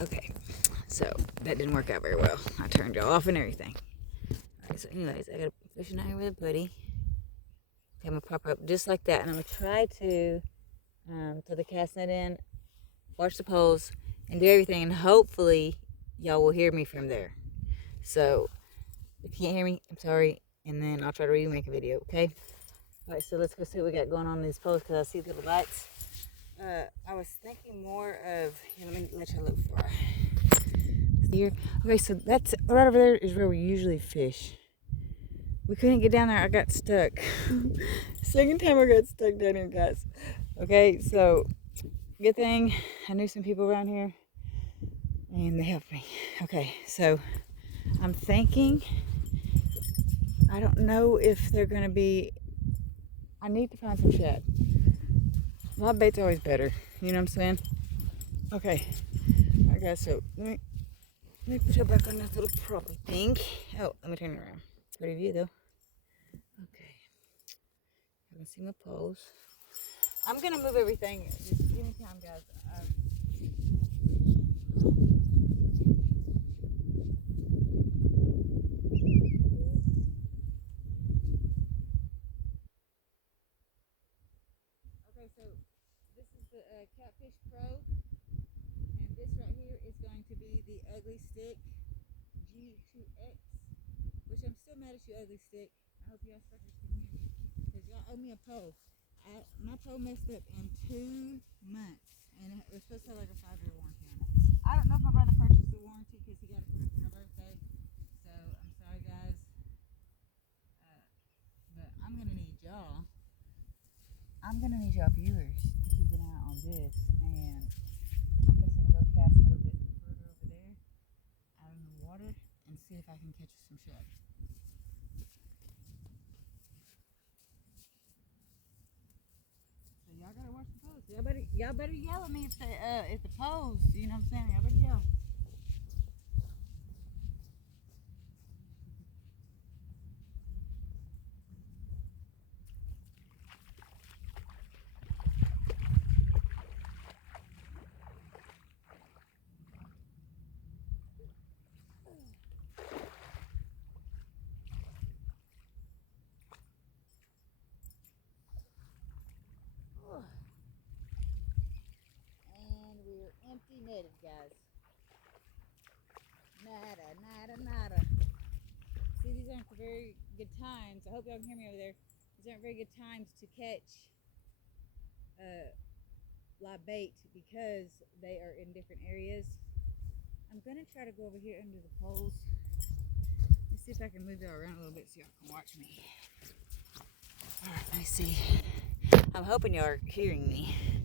Okay, so that didn't work out very well. I turned y'all off and everything. Alright, so anyways, I got a fishing out here with a buddy. Okay, I'm gonna pop up just like that, and I'm gonna try to throw the cast net in, watch the poles, and do everything, and hopefully y'all will hear me from there. So if you can't hear me, I'm sorry, and then I'll try to remake a video, okay? Alright, so let's go see what we got going on in these poles, because I see little lights. I was thinking more of, here, let me let you look for here. Okay, so that's right over there is where we usually fish. We couldn't get down there. I got stuck. Second time I got stuck down here, guys. Okay, so good thing I knew some people around here and they helped me. Okay, so I'm thinking, I don't know if they're gonna be, I need to find some shad. Live bait's always better, you know what I'm saying? Okay, I guess so. Let me put it back on this little proper thing. Oh, let me turn it around. Pretty view though. Okay, I can see my poles. I'm gonna move everything. Just give me time, guys. Okay, so this is the Catfish Pro, and this right here is going to be the Ugly Stick G2X, which I'm still mad at you, Ugly Stick. I hope y'all suckers can hear me, because y'all owe me a pole. My pole messed up in 2 months, and it was supposed to have like a 5-year warranty on it. I don't know if my brother purchased the warranty because he got it for me for my birthday, so I'm sorry, guys. But I'm gonna need y'all. I'm gonna need y'all viewers to keep an eye on this, and I'm just gonna go cast a little bit further over there, out in the water, and see if I can catch some shad. So y'all gotta watch the poles. Y'all better yell at me if the poles, you know what I'm saying? Y'all better yell. And we're empty netted, guys. Nada. See, these aren't very good times. I hope y'all can hear me over there. These aren't very good times to catch live bait because they are in different areas. I'm gonna try to go over here under the poles. Let's see if I can move y'all around a little bit so y'all can watch me. Alright, let me see. I'm hoping y'all are hearing me.